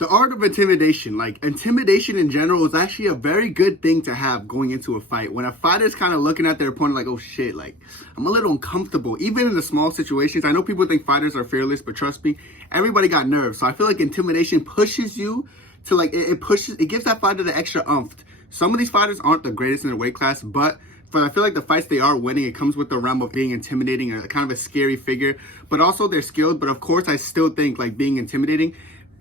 The art of intimidation, like intimidation in general, is actually a very good thing to have going into a fight. When a fighter's kind of looking at their opponent like, oh shit, like I'm a little uncomfortable. Even in the small situations, I know people think fighters are fearless, but trust me, everybody got nerves. So I feel like intimidation pushes you to like, it gives that fighter the extra oomph. Some of these fighters aren't the greatest in their weight class, but I feel like the fights they are winning, it comes with the realm of being intimidating, a kind of a scary figure, but also they're skilled. But of course, I still think like being intimidating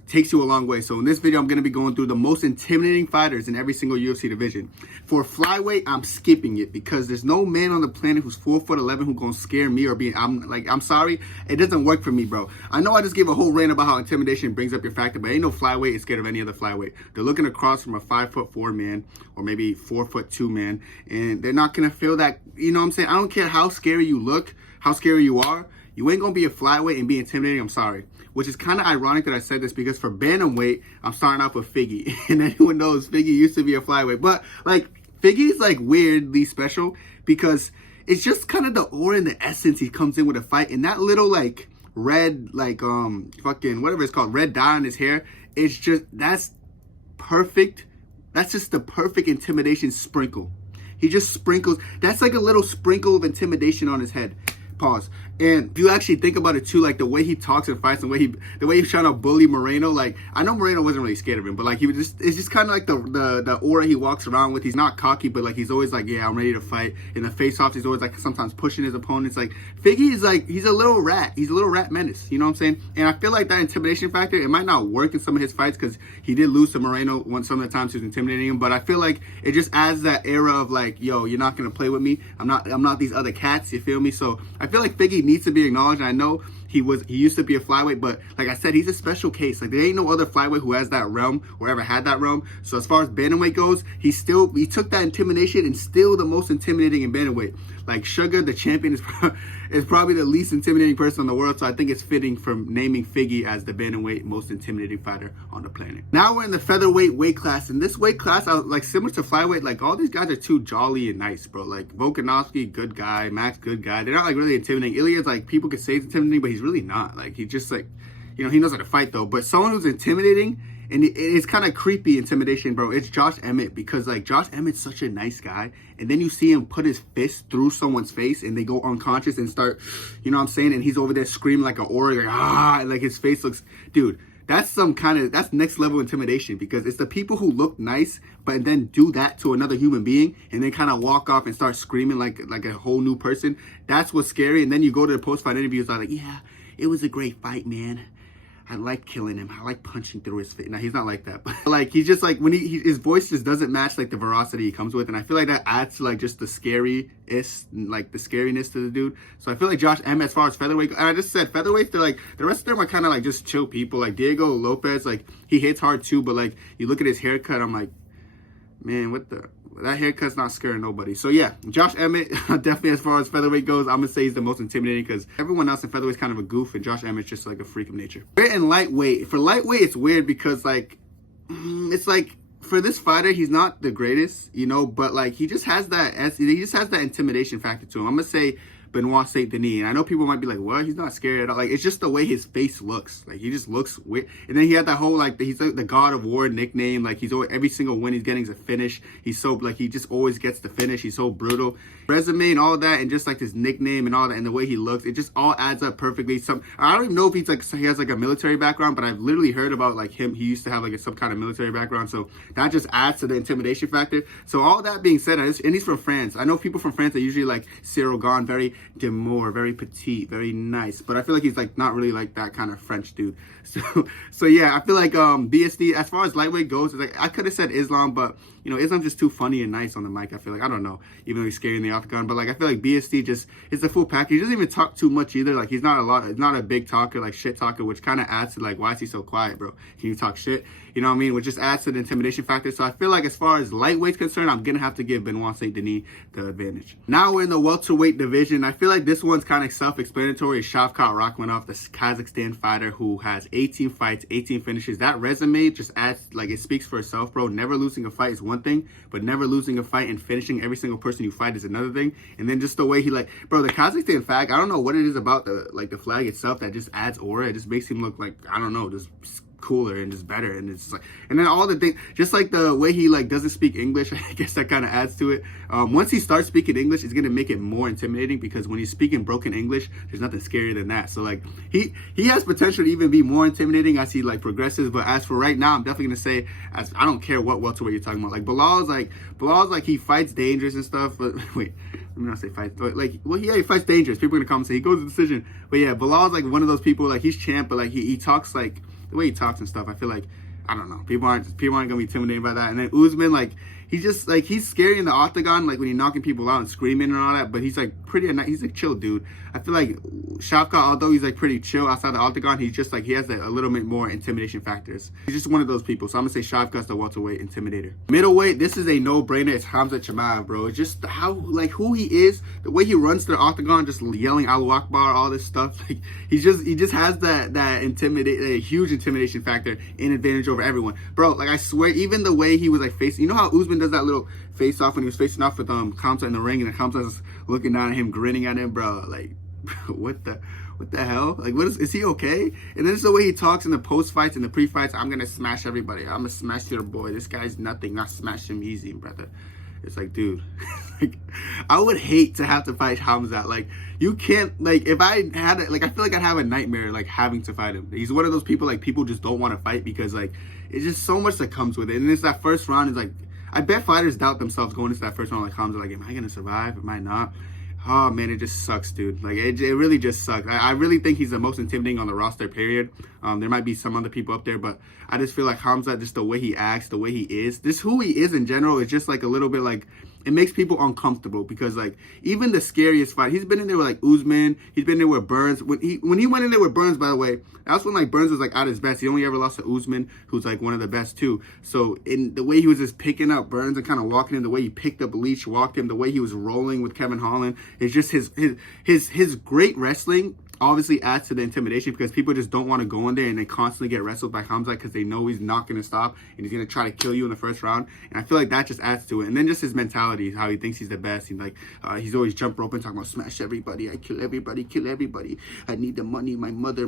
takes you a long way. So in this video, I'm going to be going through the most intimidating fighters in every single UFC division. For flyweight, I'm skipping it because there's no man on the planet who's 4'11" who's going to scare me or be, I'm sorry, it doesn't work for me, bro. I know I just gave a whole rant about how intimidation brings up your factor, but ain't no flyweight is scared of any other flyweight. They're looking across from a 5'4" man or maybe 4'2" man, and they're not going to feel that, you know what I'm saying? I don't care how scary you look, how scary you are, you ain't going to be a flyweight and be intimidating, I'm sorry. Which is kind of ironic that I said this because for Bantamweight, I'm starting off with Figgy. And anyone knows Figgy used to be a flyweight. But, like, Figgy's, like, weirdly special because it's just kind of the aura and the essence he comes in with a fight. And that little, like, red, like, fucking, whatever it's called, red dye on his hair, it's just, that's perfect. That's just the perfect intimidation sprinkle. He just sprinkles. That's like a little sprinkle of intimidation on his head. Pause. And if you actually think about it too, like the way he talks and fights, the way he's trying to bully Moreno, like I know Moreno wasn't really scared of him, but like it's just kind of like the aura he walks around with. He's not cocky, but like he's always like, yeah, I'm ready to fight. In the face-offs, he's always like sometimes pushing his opponents. Like Figgy is like, he's a little rat. He's a little rat menace. You know what I'm saying? And I feel like that intimidation factor, it might not work in some of his fights because he did lose to Moreno some of the times he was intimidating him. But I feel like it just adds that era of like, yo, you're not gonna play with me. I'm not these other cats. You feel me? So I feel like Figgy needs to be acknowledged. I know he used to be a flyweight, but like I said, he's a special case. Like there ain't no other flyweight who has that realm or ever had that realm. So as far as bantamweight goes, he took that intimidation and still the most intimidating in bantamweight. Like Sugar, the champion, is probably the least intimidating person in the world. So I think it's fitting from naming Figgy as the bantamweight most intimidating fighter on the planet. Now we're in the featherweight weight class. In this weight class, like similar to flyweight, like all these guys are too jolly and nice, bro. Like Volkanovski, good guy. Max, good guy. They're not like really intimidating. Ilya's like people could say he's intimidating, but he's really not. Like he just like, you know, he knows how to fight though. But someone who's intimidating, and it's kind of creepy intimidation, bro, it's Josh Emmett, because like Josh Emmett's such a nice guy, and then you see him put his fist through someone's face and they go unconscious and start, you know what I'm saying, and he's over there screaming like an aura, like ah, like his face looks, dude, that's that's next level intimidation, because it's the people who look nice but then do that to another human being and then kind of walk off and start screaming like a whole new person. That's what's scary. And then you go to the post-fight interviews like, yeah, it was a great fight, man. I like killing him. I like punching through his face. Now, he's not like that. But, like, he's just, like, when his voice just doesn't match, like, the veracity he comes with. And I feel like that adds to, like, just the scariness to the dude. So I feel like Josh Emmett, as far as featherweight, and I just said featherweights, they're, like, the rest of them are kind of, like, just chill people. Like, Diego Lopez, like, he hits hard, too. But, like, you look at his haircut, I'm like, man, that haircut's not scaring nobody. So yeah, Josh Emmett, definitely as far as featherweight goes, I'm gonna say he's the most intimidating because everyone else in featherweight's kind of a goof, and Josh Emmett's just like a freak of nature. And lightweight. For lightweight, it's weird because like, it's like, for this fighter, he's not the greatest, you know, but like he just has that intimidation factor to him. I'm gonna say Benoit Saint Denis. And I know people might be like, what? He's not scary at all. Like, it's just the way his face looks. Like, he just looks weird. And then he had that whole, like, he's like the God of War nickname. Like, he's always, every single win he's getting is a finish. He's so, like, he just always gets the finish. He's so brutal. Resume and all that, and just, like, his nickname and all that, and the way he looks, it just all adds up perfectly. I don't even know if he's, like, he has, like, a military background, but I've literally heard about, like, him. He used to have, like, some kind of military background. So that just adds to the intimidation factor. So all that being said, and he's from France. I know people from France are usually, like, Cyril Gane, very demure, very petite, very nice, but I feel like he's like not really like that kind of French dude. So yeah, I feel like BSD, as far as lightweight goes, it's like I could have said Islam, but you know, Islam's just too funny and nice on the mic. I feel like, I don't know, even though he's scary in the octagon, but like I feel like BSD just is the full package. He doesn't even talk too much either. Like he's not a big talker, like shit talker, which kind of adds to like, why is he so quiet, bro? Can you talk shit? You know what I mean? Which just adds to the intimidation factor. So I feel like as far as lightweight's concerned, I'm gonna have to give Benoit Saint Denis the advantage. Now we're in the welterweight division. I feel like this one's kind of self-explanatory. Shavkat Rakhmonov, the Kazakhstan fighter who has 18 fights, 18 finishes. That resume just adds, like, it speaks for itself, bro. Never losing a fight is one thing, but never losing a fight and finishing every single person you fight is another thing. And then just the way he, like, bro, the Kazakhstan flag, I don't know what it is about the flag itself that just adds aura. It just makes him look like, I don't know, just cooler and just better. And it's like, and then all the things, just like the way he like doesn't speak English, I guess that kind of adds to it. Once he starts speaking English, it's gonna make it more intimidating, because when he's speaking broken English, there's nothing scarier than that. So like he has potential to even be more intimidating as he like progresses. But as for right now, I'm definitely gonna say, as I don't care what welterweight you're talking about. Like Bilal's like he fights dangerous and stuff. But wait, let me not say fights. But like, well, yeah, he fights dangerous. People are gonna come and say he goes to decision. But yeah, Bilal's like one of those people. Like he's champ, but like he talks like, the way he talks and stuff, I feel like, I don't know, people aren't gonna be intimidated by that. And then Usman, like, he's just like, he's scary in the octagon, like when he's knocking people out and screaming and all that, but he's like he's a chill dude. I feel like Shavkat, although he's like pretty chill outside the octagon, he's just like, he has a little bit more intimidation factors. He's just one of those people. So I'm gonna say Shavkat's the welterweight intimidator. Middleweight, this is a no-brainer. It's Khamzat Chimaev, bro. It's just how, like, who he is, the way he runs to the octagon, just yelling Allahu Akbar, all this stuff. Like he just has that huge intimidation factor in advantage over everyone, bro. Like I swear, even the way he was like facing, you know how Usman does that little face off when he was facing off with Khamzat in the ring, and Khamzat's looking down at him, grinning at him, bro. Like, what the hell? Like, is he okay? And then it's the way he talks in the post fights and the pre fights. I'm gonna smash everybody. I'm gonna smash your boy. This guy's nothing. Not smash him easy, brother. It's like, dude, like, I would hate to have to fight Khamzat. Like, you can't, like, if I had it, like, I feel like I'd have a nightmare, like, having to fight him. He's one of those people, like, people just don't want to fight because, like, it's just so much that comes with it. And it's that first round is like, I bet fighters doubt themselves going into that first round, like Khamzat, like, am I gonna survive? Am I not? Oh man, it just sucks, dude. Like it really just sucks. I really think he's the most intimidating on the roster, period. There might be some other people up there, but I just feel like Khamzat, just the way he acts, the way he is, just who he is in general, is just like a little bit like, it makes people uncomfortable, because like even the scariest fight, he's been in there with like Usman, he's been in there with Burns. When he went in there with Burns, by the way, that's when like Burns was like at his best. He only ever lost to Usman, who's like one of the best too. So in the way he was just picking up Burns and kind of walking him, the way he picked up Leach, walked him, the way he was rolling with Kevin Holland, it's just his great wrestling obviously adds to the intimidation, because people just don't want to go in there and they constantly get wrestled by Khamzat because they know he's not going to stop and he's going to try to kill you in the first round. And I feel like that just adds to it. And then just his mentality, how he thinks he's the best. He's like, he's always jump rope and talking about smash everybody, I kill everybody, I need the money, my mother,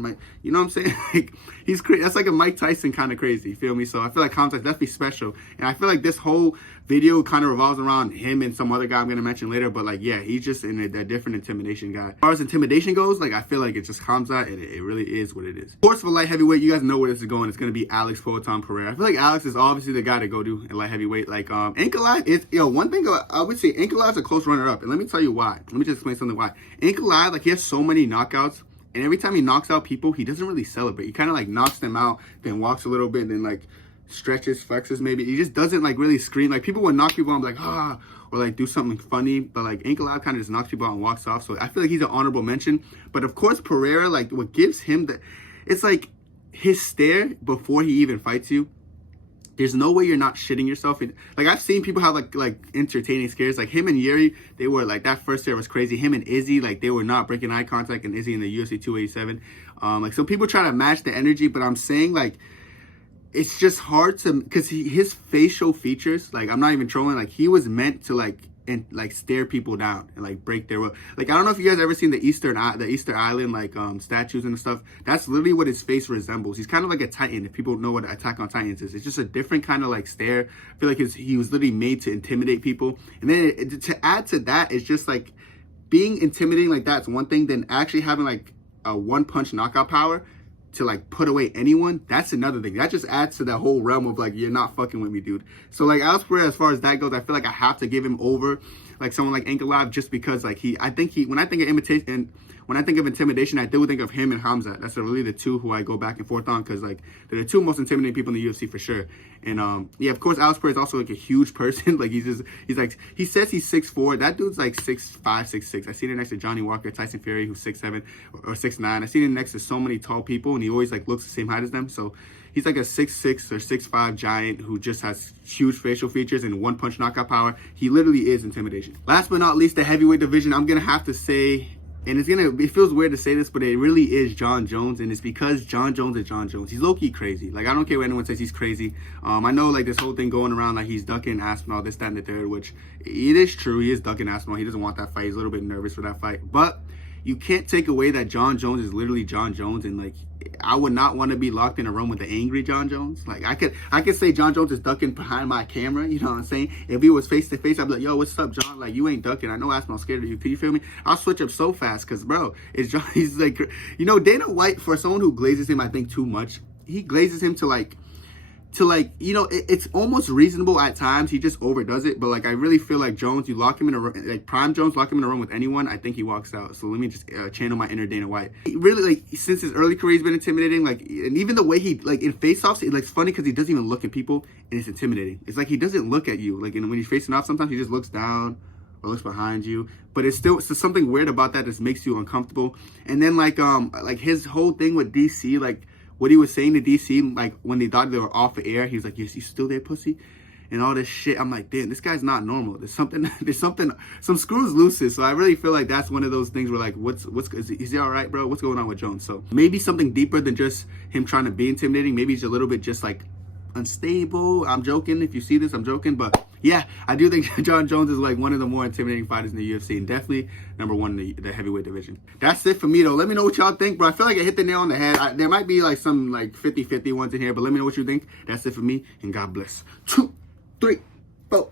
you know what I'm saying? Like, he's crazy. That's like a Mike Tyson kind of crazy, you feel me? So I feel like Khamzat's definitely special. And I feel like this whole video kind of revolves around him and some other guy I'm going to mention later. But like, yeah, he's just in a different intimidation guy. As far as intimidation goes, like, I feel like it's just Khamzat, and it really is what it is. Of course, for light heavyweight, you guys know where this is going. It's going to be Alex Poatan Pereira. I feel like Alex is obviously the guy to go to in light heavyweight. Like, Ankalaev is, one thing I would say, Ankalaev's a close runner-up. And let me tell you why. Let me just explain something why. Ankalaev, like, he has so many knockouts. And every time he knocks out people, he doesn't really celebrate. He kind of like knocks them out, then walks a little bit, and then like stretches, flexes maybe. He just doesn't like really scream. Like, people would knock people out and be like, ah, or like do something funny. But like Ankalaev kind of just knocks people out and walks off. So I feel like he's an honorable mention. But of course, Pereira, like what gives him it's like his stare before he even fights you. There's no way you're not shitting yourself. Like, I've seen people have like entertaining scares. Like him and Yuri, they were like, that first stare was crazy. Him and Izzy, like, they were not breaking eye contact, and Izzy in the UFC 287. Like, so people try to match the energy, but I'm saying like, it's just hard to, because his facial features, like, I'm not even trolling, like, he was meant to like stare people down and like break their will. Like, I don't know if you guys ever seen the Easter Island like statues and stuff. That's literally what his face resembles. He's kind of like a Titan, if people know what Attack on Titans is. It's just a different kind of like stare. I feel like he was literally made to intimidate people. And then to add to that, it's just like being intimidating like that's one thing, then actually having like a one punch knockout power to like put away anyone, that's another thing. That just adds to that whole realm of like, you're not fucking with me, dude. So like, Alex Pereira, as far as that goes, I feel like I have to give him over like someone like Ankalaev, just because like when I think of intimidation, I do think of him and Khamzat. That's really the two who I go back and forth on, because like they're the two most intimidating people in the UFC for sure. And yeah, of course, Alex Pereira is also like a huge person. Like, he says he's 6'4". That dude's like 6'5", 6'6". I seen it next to Johnny Walker, Tyson Fury, who's 6'7" or 6'9". I seen it next to so many tall people, and he always like looks the same height as them. So he's like a 6'6" or 6'5" giant who just has huge facial features and one punch knockout power. He literally is intimidation. Last but not least, the heavyweight division, I'm gonna have to say, and it feels weird to say this, but it really is Jon Jones. And it's because Jon Jones is Jon Jones. He's low-key crazy. Like, I don't care what anyone says, he's crazy. I know like this whole thing going around, like he's ducking Aspinall, this, that, and the third, which it is true. He is ducking Aspinall. He doesn't want that fight. He's a little bit nervous for that fight. But you can't take away that John Jones is literally John Jones, and like I would not want to be locked in a room with the angry John Jones. Like I could say John Jones is ducking behind my camera, you know what I'm saying? If he was face to face, I'd be like, yo, what's up, John? Like, you ain't ducking. I know I'm scared of you. Can you feel me? I'll switch up so fast because, bro, it's John. He's like, you know, Dana White, for someone who glazes him, I think too much. He glazes him to like, you know, it's almost reasonable at times. He just overdoes it. But like, I really feel like Jones, you lock him in a room, like prime Jones, lock him in a room with anyone, I think he walks out. So let me just channel my inner Dana White. He really, like, since his early career, he's been intimidating. Like, and even the way he, like, in face-offs, it's funny because he doesn't even look at people, and it's intimidating. It's like he doesn't look at you. Like, and when he's facing off, sometimes he just looks down or looks behind you. But it's still something weird about that that makes you uncomfortable. And then like his whole thing with DC, like, what he was saying to DC, like, when they thought they were off the air, he was like, yes, you still there, pussy? And all this shit. I'm like, damn, this guy's not normal. There's something, some screws loose. So I really feel like that's one of those things where, like, is he all right, bro? What's going on with Jones? So maybe something deeper than just him trying to be intimidating. Maybe he's a little bit just, like, unstable. I'm joking. If you see this, I'm joking. But yeah, I do think John Jones is like one of the more intimidating fighters in the UFC, and definitely number one in the heavyweight division. That's it for me, though. Let me know what y'all think, bro. I feel like I hit the nail on the head. There might be like some like 50-50 ones in here, but let me know what you think. That's it for me, and God bless. 2, 3, 4.